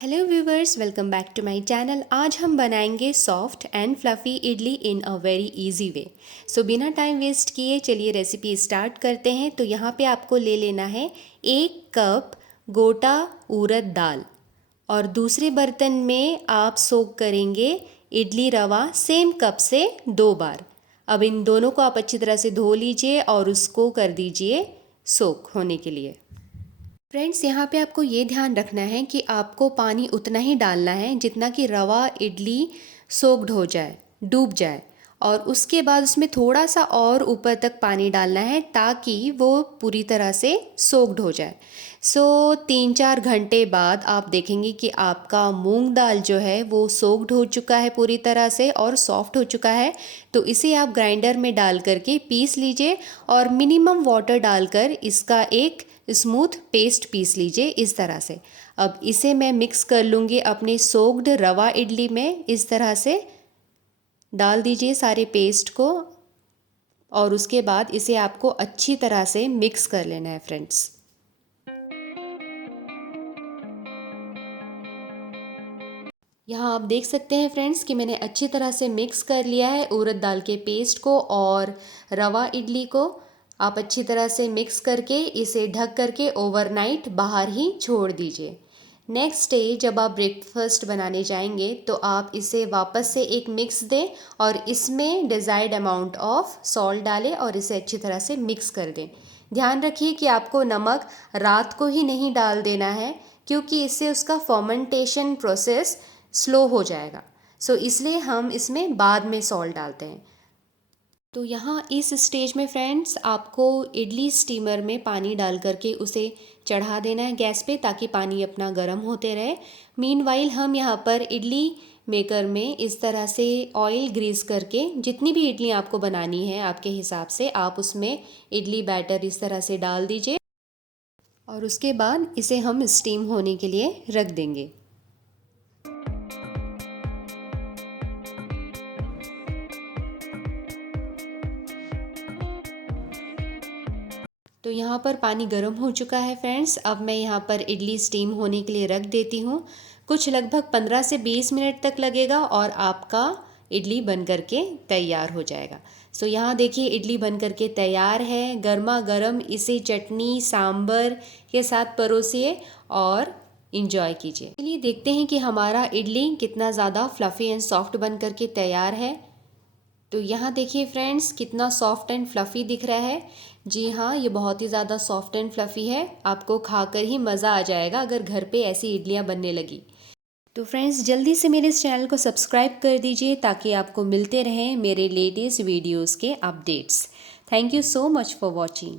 Hello viewers, welcome back to my channel. आज हम बनाएंगे soft and fluffy idli in a very easy way. So बिना time waste किए चलिए रेसिपी स्टार्ट करते हैं। तो यहाँ पे आपको ले लेना है 1 कप गोटा उड़द दाल और दूसरे बर्तन में आप सोक करेंगे इडली रवा सेम कप से 2 बार। अब इन दोनों को आप अच्छी तरह से धो लीजिए और उसको कर दीजिए सोक होने के लिए। फ्रेंड्स, यहाँ पे आपको ये ध्यान रखना है कि आपको पानी उतना ही डालना है जितना कि रवा इडली सोक्ड हो जाए, डूब जाए, और उसके बाद उसमें थोड़ा सा और ऊपर तक पानी डालना है ताकि वो पूरी तरह से सोक्ड हो जाए। 3-4 घंटे बाद आप देखेंगे कि आपका मूंग दाल जो है वो सोक्ड हो चुका है पूरी तरह से और सॉफ्ट हो चुका है। तो इसे आप ग्राइंडर में डाल करके पीस लीजिए और मिनिमम वाटर डालकर इसका एक स्मूथ पेस्ट पीस लीजिए इस तरह से। अब इसे मैं मिक्स कर लूँगी अपने सोक्ड रवा इडली में। इस तरह से डाल दीजिए सारे पेस्ट को और उसके बाद इसे आपको अच्छी तरह से मिक्स कर लेना है फ्रेंड्स। यहाँ आप देख सकते हैं फ्रेंड्स कि मैंने अच्छी तरह से मिक्स कर लिया है उड़द दाल के पेस्ट को और रवा इडली को। आप अच्छी तरह से मिक्स करके इसे ढक करके ओवरनाइट बाहर ही छोड़ दीजिए। नेक्स्ट डे जब आप ब्रेकफास्ट बनाने जाएंगे तो आप इसे वापस से एक मिक्स दें और इसमें डिज़ायर्ड अमाउंट ऑफ सॉल्ट डालें और इसे अच्छी तरह से मिक्स कर दें। ध्यान रखिए कि आपको नमक रात को ही नहीं डाल देना है क्योंकि इससे उसका फर्मेंटेशन प्रोसेस स्लो हो जाएगा। इसलिए हम इसमें बाद में सॉल्ट डालते हैं। तो यहाँ इस स्टेज में फ्रेंड्स आपको इडली स्टीमर में पानी डाल करके उसे चढ़ा देना है गैस पे ताकि पानी अपना गर्म होते रहे। मीनवाइल हम यहाँ पर इडली मेकर में इस तरह से ऑयल ग्रीस करके जितनी भी इडली आपको बनानी है आपके हिसाब से आप उसमें इडली बैटर इस तरह से डाल दीजिए और उसके बाद इसे हम स्टीम होने के लिए रख देंगे। तो यहाँ पर पानी गर्म हो चुका है फ्रेंड्स। अब मैं यहाँ पर इडली स्टीम होने के लिए रख देती हूँ। कुछ लगभग 15 से 20 मिनट तक लगेगा और आपका इडली बन करके तैयार हो जाएगा। यहाँ देखिए इडली बन करके तैयार है। गर्मा गर्म इसे चटनी सांभर के साथ परोसिए और इंजॉय कीजिए। चलिए देखते हैं कि हमारा इडली कितना ज़्यादा फ्लफ़ी एंड सॉफ्ट बन करके तैयार है। तो यहाँ देखिए फ्रेंड्स कितना सॉफ्ट एंड फ्लफ़ी दिख रहा है। जी हाँ, ये बहुत ही ज़्यादा सॉफ्ट एंड फ्लफ़ी है। आपको खाकर ही मज़ा आ जाएगा अगर घर पे ऐसी इडलियाँ बनने लगी। तो फ्रेंड्स जल्दी से मेरे इस चैनल को सब्सक्राइब कर दीजिए ताकि आपको मिलते रहें मेरे लेटेस्ट वीडियोज़ के updates. Thank you so much for watching.